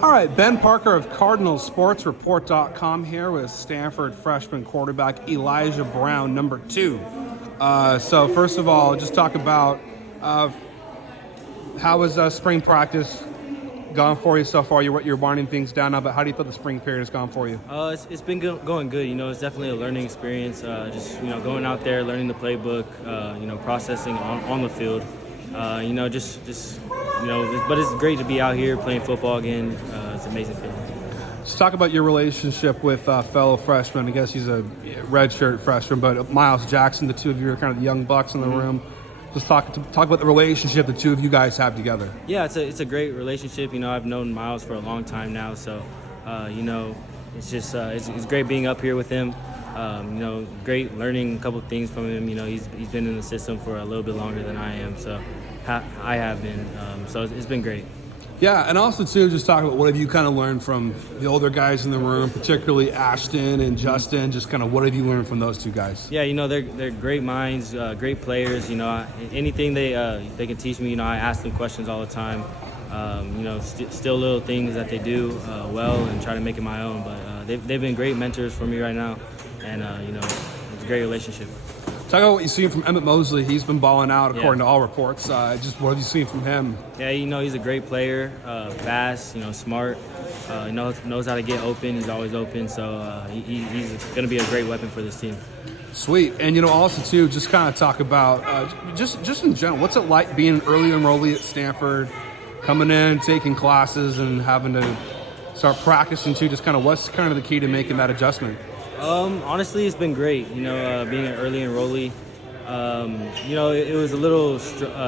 All right, Ben Parker of CardinalSportsReport.com here with Stanford freshman quarterback Elijah Brown, number 2. So first of all, just talk about how has spring practice gone for you so far? You're winding things down now, but how do you feel the spring period has gone for you? It's been going good. It's definitely a learning experience. Just going out there, learning the playbook. Processing on the field. But it's great to be out here playing football again. It's an amazing feeling. Let's talk about your relationship with fellow freshmen. I guess he's a redshirt freshman, but Miles Jackson, the two of you are kind of the young bucks in the room. Just talk about the relationship the two of you guys have together. Yeah, it's a great relationship. I've known Miles for a long time now, so it's just it's great being up here with him. Great learning a couple things from him. He's been in the system for a little bit longer than I am, so I have been. So it's been great. Yeah, and also too, just talk about what have you kind of learned from the older guys in the room, particularly Ashton and Justin. Just kind of what have you learned from those two guys? Yeah, they're great minds, great players. Anything they can teach me. I ask them questions all the time. Still little things that they do well and try to make it my own. But they've been great mentors for me right now, and it's a great relationship. Talk about what you've seen from Emmett Mosley. He's been balling out according to all reports. Just what have you seen from him? Yeah, he's a great player, fast, smart, knows how to get open. He's always open, so he's going to be a great weapon for this team. Sweet. And, also, too, just kind of talk about, just in general, what's it like being an early enrollee at Stanford, coming in, taking classes, and having to start practicing, too? Just kind of what's kind of the key to making that adjustment? Honestly, it's been great, being an early enrollee. It was a little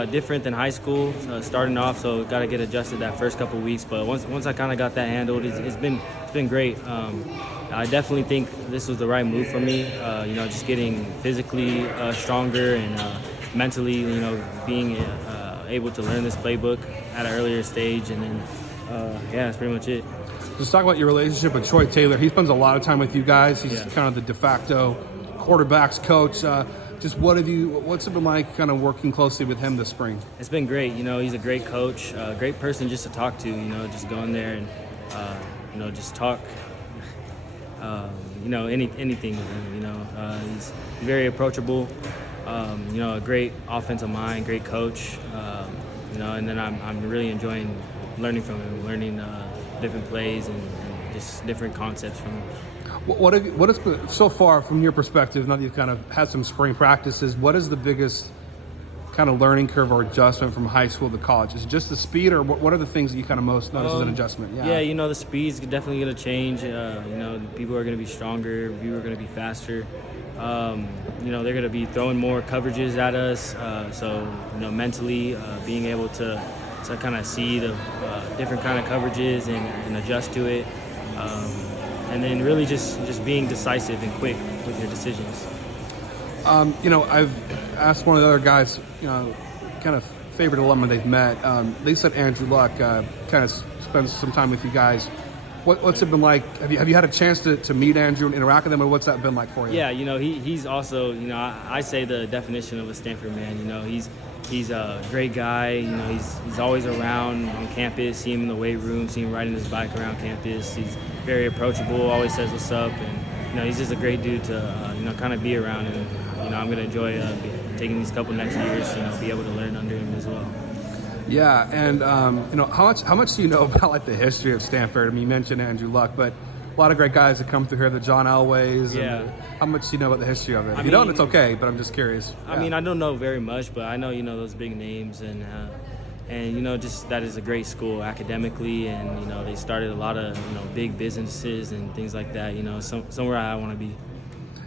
different than high school starting off, so got to get adjusted that first couple weeks. But once I kind of got that handled, it's been great. I definitely think this was the right move for me. Just getting physically stronger and mentally, being able to learn this playbook at an earlier stage, and then that's pretty much it. Just talk about your relationship with Troy Taylor. He spends a lot of time with you guys. He's kind of the de facto quarterbacks coach. Just what's it been like kind of working closely with him this spring? It's been great. He's a great coach, great person just to talk to, just go in there and, just talk, anything with him, he's very approachable, a great offensive mind, great coach, and then I'm really enjoying learning from him, learning different plays and just different concepts from him. What has been, so far from your perspective, now that you've kind of had some spring practices, what is the biggest kind of learning curve or adjustment from high school to college? Is it just the speed, or what are the things that you kind of most notice as an adjustment? Yeah, the speed's definitely going to change. People are going to be stronger, people are going to be faster. They're going to be throwing more coverages at us. So mentally being able to kind of see the different kind of coverages and adjust to it. And then really just being decisive and quick with your decisions. I've asked one of the other guys, kind of favorite alumni they've met. They said Andrew Luck kind of spends some time with you guys. What's it been like? Have you had a chance to meet Andrew and interact with him, or what's that been like for you? Yeah, he's also, I say the definition of a Stanford man. He's a great guy. He's always around on campus. See him in the weight room. See him riding his bike around campus. He's very approachable. Always says what's up, and he's just a great dude to kind of be around. And I'm gonna enjoy taking these couple next years. Be able to learn under him as well. Yeah, and how much do you know about like the history of Stanford? I mean, you mentioned Andrew Luck, but a lot of great guys that come through here, the John Elways. Yeah. How much do you know about the history of it? If you don't, it's okay, but I'm just curious. I mean, I don't know very much, but I know, those big names and just that is a great school academically, and, they started a lot of, big businesses and things like that, somewhere I want to be.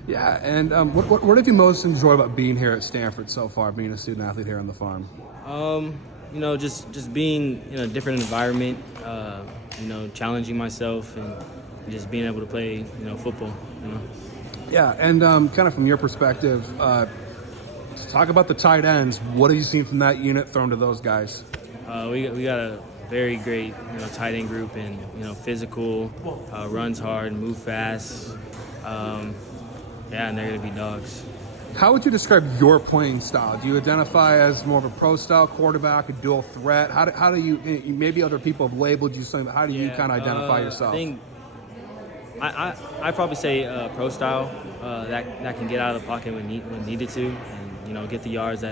Yeah, and what have you most enjoyed about being here at Stanford so far, being a student athlete here on the farm? Just being in a different environment, challenging myself and just being able to play, football, Yeah, and kind of from your perspective, talk about the tight ends. What have you seen from that unit thrown to those guys? We got a very great, tight end group, and, physical, runs hard, move fast. And they're going to be dogs. How would you describe your playing style? Do you identify as more of a pro style quarterback, a dual threat? How do you, maybe other people have labeled you something, but how do you kind of identify yourself? I think I probably say pro style that can get out of the pocket when needed to, and get the yards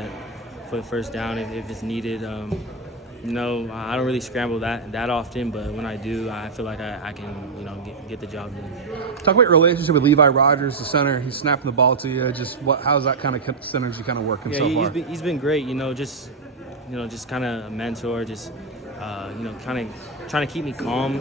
for the first down if it's needed. I don't really scramble that often, but when I do, I feel like I can get the job done. Talk about your relationship with Levi Rogers, the center. He's snapping the ball to you. Just how's that kind of synergy kind of working so far? He's been great. Just kind of a mentor. Just kind of trying to keep me calm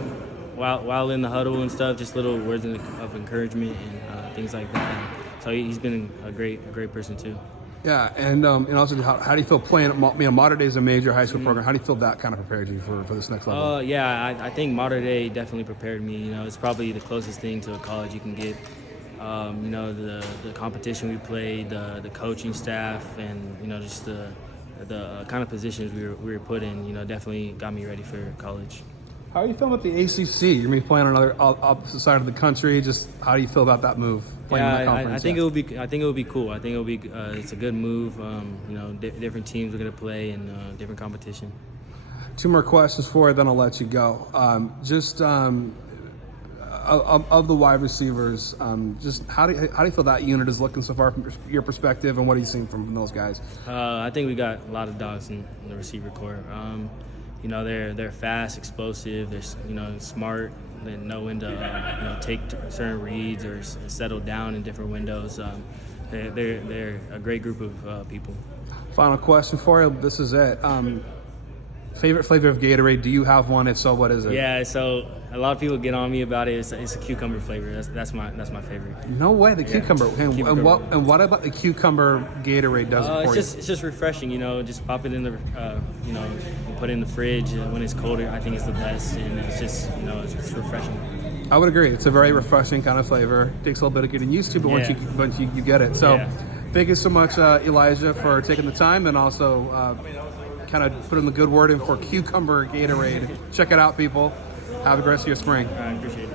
while in the huddle and stuff. Just little words of encouragement and things like that. So he's been a great person too. Yeah, and also, how do you feel playing? Mater Dei is a major high school program. How do you feel that kind of prepared you for this next level? I think Mater Dei definitely prepared me. It's probably the closest thing to a college you can get. The competition we played, the coaching staff, and just the kind of positions we were put in. Definitely got me ready for college. How do you feel about the ACC? You're going to be playing on another opposite side of the country. Just how do you feel about that move? I think it will be. I think it will be cool. I think it will be. It's a good move. Different teams are going to play and different competition. 2 more questions for you, then I'll let you go. Of the wide receivers, just how do you feel that unit is looking so far from your perspective, and what are you seeing from those guys? I think we got a lot of dogs in the receiver corps. They're fast, explosive. They're smart. They know when to take certain reads or settle down in different windows. They're a great group of people. Final question for you. This is it. Favorite flavor of Gatorade? Do you have one? If so, what is it? Yeah, so a lot of people get on me about it. It's a cucumber flavor. That's my favorite. No way, the cucumber. And what about the cucumber Gatorade does it for you? It's just refreshing. Just pop it in the put it in the fridge when it's colder. I think it's the best, and it's just it's refreshing. I would agree. It's a very refreshing kind of flavor. It takes a little bit of getting used to, but once you get it. So, thank you so much, Elijah, for taking the time, and also kind of putting the good word in for cucumber Gatorade. Check it out, people. Have a great rest of your spring. All right, appreciate it.